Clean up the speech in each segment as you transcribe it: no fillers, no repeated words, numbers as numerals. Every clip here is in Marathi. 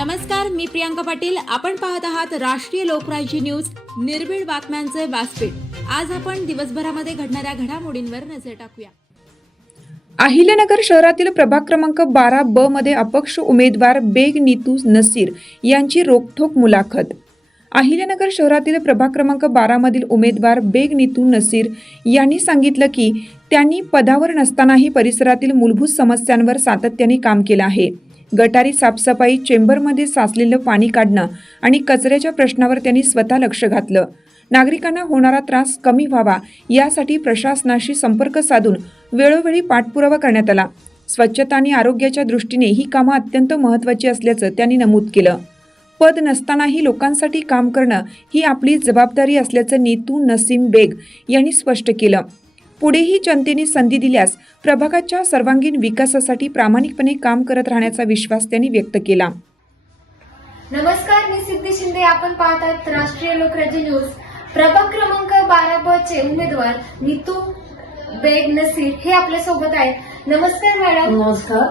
नमस्कार, मी प्रियांका पाटील. आपण पाहत आहात राष्ट्रीय लोकराज्य न्यूज, निर्भीड बातम्यांचे व्यासपीठ. आज आपण दिवसभरामध्ये घडणाऱ्या घडामोडींवर नजर टाकूया. अहिल्यानगर शहरातील प्रभाग क्रमांक 12 ब मध्ये अपक्ष उमेदवार बेग नीतू नसीर यांची रोखठोक मुलाखत. अहिल्यानगर शहरातील प्रभाग क्रमांक 12 मधील उमेदवार बेग नीतू नसीर यांनी सांगितलं की त्यांनी पदावर नसतानाही परिसरातील मूलभूत समस्यांवर सातत्याने काम केलं आहे. गटारी साफसफाई, चेंबरमध्ये साचलेलं पाणी काढणं आणि कचऱ्याच्या प्रश्नावर त्यांनी स्वतः लक्ष घातलं. नागरिकांना होणारा त्रास कमी व्हावा यासाठी प्रशासनाशी संपर्क साधून वेळोवेळी पाठपुरावा करण्यात आला. स्वच्छता आणि आरोग्याच्या दृष्टीने ही कामं अत्यंत महत्त्वाची असल्याचं त्यांनी नमूद केलं. पद नसतानाही लोकांसाठी काम करणं ही आपली जबाबदारी असल्याचं नीतू नसीम बेग यांनी स्पष्ट केलं. पुढेही जनतेने संधी दिल्यास प्रभागाच्या सर्वांगीण विकासासाठी प्रामाणिकपणे काम करत राहण्याचा विश्वास त्यांनी व्यक्त केला. नमस्कार, मी सिद्धी शिंदे. आपण पाहत आहात राष्ट्रीय लोकराज्य न्यूज. प्रभाग क्रमांक 12 चे उमेदवार नीतू बेग नसीर हे आपल्या सोबत आहेत. नमस्कार मॅडम. नमस्कार.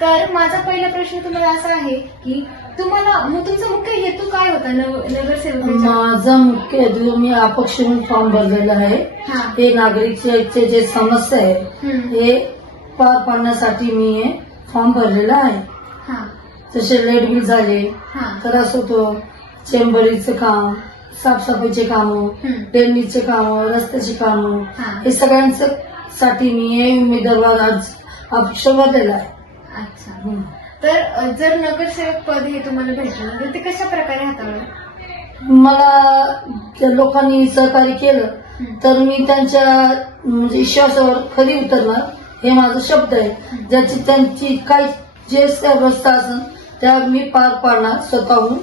तर माझा पहिला प्रश्न तुम्हाला असा आहे की तुमचा मुख्य हेतू काय होता नगरसेवकाचा? माझा मुख्य हेतू, मी अपक्ष म्हणून फॉर्म भरलेला आहे. हे नागरिकचे जे समस्या आहे हे पार पाडण्यासाठी मी हे फॉर्म भरलेला आहे. जसे लाईट बिल झाले, त्रास होतो, चेंबरीचं काम, साफसफाईचे कामं, ड्रेनेजचे कामं, रस्त्याची कामं, हे सगळ्यांचं साठी मी हे उमेदवार आज अपक्ष भरलेला आहे. अच्छा. तर जर नगरसेवक पद हे तुम्हाला भेटलं तर ते कशा प्रकारे हाताळलं? मला लोकांनी सहकार्य केलं तर मी त्यांच्या म्हणजे विश्वासावर खरी उतरणार, हे माझा शब्द आहे. ज्याची त्यांची काही जे व्यवस्था असेल त्या मी पार पाडणार स्वतःहून.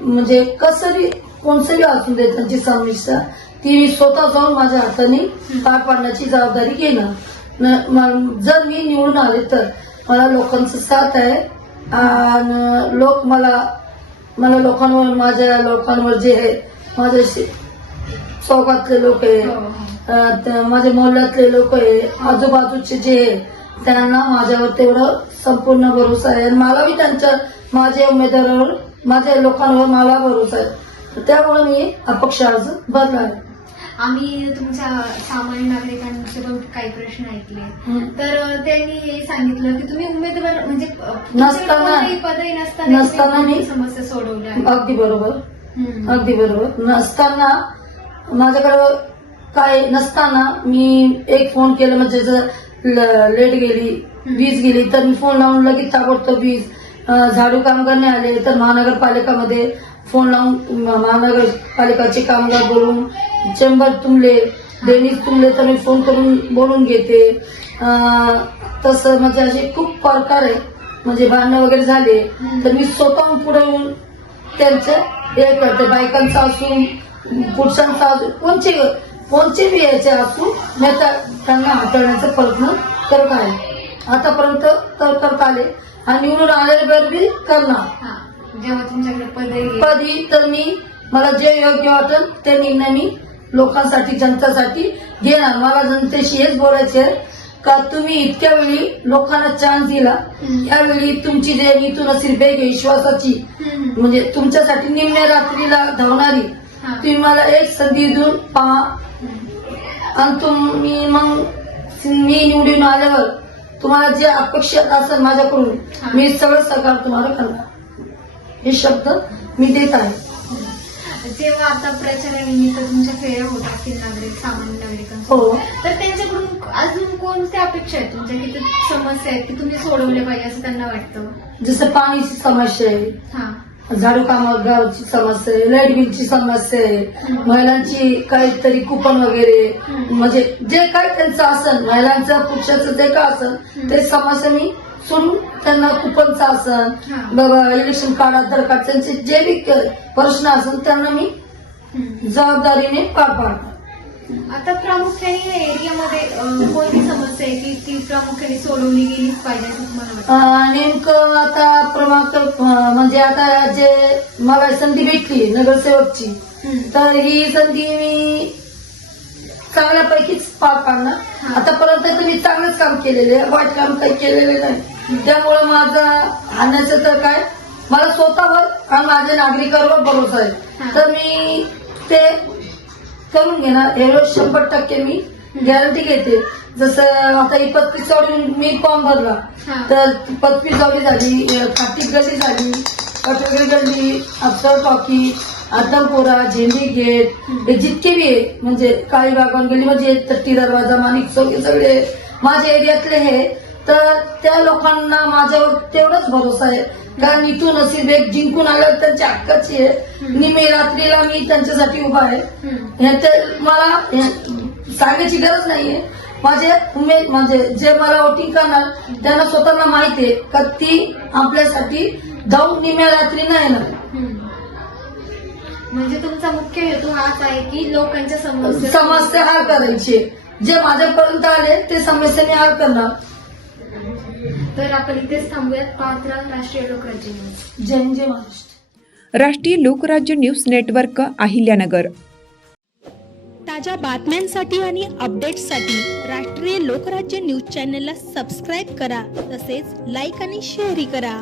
म्हणजे कसंही कोणतंही असू दे, त्यांची समस्या ती मी स्वतः जाऊन माझ्या हाताने पार पाडण्याची जबाबदारी घेणार. जर मी निवडून आले तर मला लोकांचा साथ आहे आणि लोक मला लोकांवर, माझ्या लोकांवर जे आहे, माझ्या चौकातले लोक आहे, माझ्या मोहल्ल्यातले लोक आहे, आजूबाजूचे जे आहे, त्यांना माझ्यावर तेवढं संपूर्ण भरोसा आहे. आणि मला बी माझ्या उमेदवारावर, माझ्या लोकांवर मला भरोसा आहे. त्यामुळे मी अपक्ष अर्ज भरला आहे. आम्ही तुमच्या सामान्य नागरिकांचे काही प्रश्न ऐकले, तर त्यांनी हे सांगितलं की तुम्ही उमेदवार म्हणजे पदही नसताना मी समस्या सोडवल्या. अगदी बरोबर. नसताना माझ्याकडे काय नसताना मी एक फोन केला, म्हणजे जर लेट गेली, वीज गेली तर मी फोन लावून लगेच ताबडतोब वीज. झाडू कामगार आले तर महानगरपालिकामध्ये फोन लावून महानगरपालिकाचे कामगार बोलून, चेंबर तुंबले, ड्रेनेज तुंबले तर मी फोन करून बोलून घेते. तसं म्हणजे असे खूप प्रकार आहे. म्हणजे भांडणं वगैरे झाले तर मी स्वतःहून पुढे येऊन त्यांचं हे करते. बायकांचा असून, पुरुषांचा असून, कोणचे बी यायचे असून मी त्यांना हाताळण्याचा प्रयत्न करत आहे. आतापर्यंत करत आले आणि निवडून आलेल्या बी करणार. जेव्हा तुमच्याकडे पदी तर मला जे योग्य वाटेल ते निर्णय मी लोकांसाठी, जनतेसाठी घेणार. मला जनतेशी हेच बोलायचे का तुम्ही इतक्या वेळी लोकांना चान्स दिला, यावेळी तुमची जे नीतू नसीर बेग विश्वासाची, म्हणजे तुमच्यासाठी निम्म्या रात्रीला धावणारी, तुम्ही मला एक संधी देऊन पहा. आणि तुम्ही मग मी निवडून आल्यावर तुम्हाला जे अपेक्षित असेल माझ्याकडून मी सगळं सहकार तुम्हाला करणार, हे शब्द मी देत आहे. जेव्हा आता प्रचारानिमित्त तुमच्या फेऱ्या होत असतील सामान्य नागरिकांसोबत, तर त्यांच्याकडून अजून कोणत्या अपेक्षा आहेत तुमच्या, किती समस्या आहेत की तुम्ही सोडवल्या पाहिजे असं त्यांना वाटतं? जसं पाणीची समस्या आहे, झाडू कामगाराची समस्या आहे, लाईट बिलची समस्या आहे, महिलांची काहीतरी कुपन वगैरे, म्हणजे जे काही त्यांचं असेल, महिलांचं पुरुषाचं जे काय असेल ते समस्या मी सोडून त्यांना कुपनचा असेल, बाबा इलेक्शन कार्ड, आधार कार्ड, त्यांचे जे बी प्रश्न असेल त्यांना मी जबाबदारीने पार पाडणार. आता प्रामुख्याने या एरियामध्ये कोणती समस्या आहे की ती प्रामुख्याने सोडवली गेलीच पाहिजे असं तुम्हाला वाटतं? नेमकं आता म्हणजे आता जे मला संधी भेटली नगरसेवकची, तर ही संधी मी चांगल्यापैकीच पार पाडणार. आतापर्यंत तुम्ही चांगलंच काम केलेलं आहे, वाईट काम काही केलेलं नाही. त्यामुळे माझं आणण्याचं तर काय मला स्वतःवर आणि माझ्या नागरिकांवर भरोसा आहे. हा. तर मी ते करून घेणार, एवढं 100% मी गॅरंटी घेते. जसं आता ही 35 चौडी मी फॉर्म भरला, हा. तर 35 चौडी झाली, खाटी गल्ली झाली, कटोरी गल्ली, अफसर टॉकी, आदमपुरा, झेंडी गेट, हे जितके बी आहे म्हणजे काळी बागवान गल्ली म्हणजे तट्टी दरवाजा, माणिक चौक, हे सगळे माझ्या एरियातले हे. तर त्या लोकांना माझ्यावर तेवढाच भरोसा आहे, कारण नीतू नसीर बेग जिंकून आल्यावर त्यांच्या हक्काची आहे. निमे रात्रीला मी त्यांच्यासाठी उभा आहे. ह्याचं मला सांगायची गरज नाहीये. माझे उमेद म्हणजे जे मला वोटिंग करणार त्यांना स्वतःला माहिती आहे का ती आपल्यासाठी जाऊन निम्या रात्री नाही येणार. म्हणजे तुमचा मुख्य हेतू हाच आहे की लोकांच्या समस्या हल करायची. जे माझ्यापर्यंत आले ते समस्या मी हल करणार. तर आपण इथेच थांबूयात. पाहत राहा राष्ट्रीय लोकराज्य न्यूज. जय जय महाराष्ट्र. राष्ट्रीय लोकराज्य न्यूज नेटवर्क अहिल्यानगर. ताज्या बातम्यांसाठी आणि अपडेट्ससाठी राष्ट्रीय लोकराज्य न्यूज चॅनलला सबस्क्राईब करा, तसेच लाईक आणि शेअरही करा.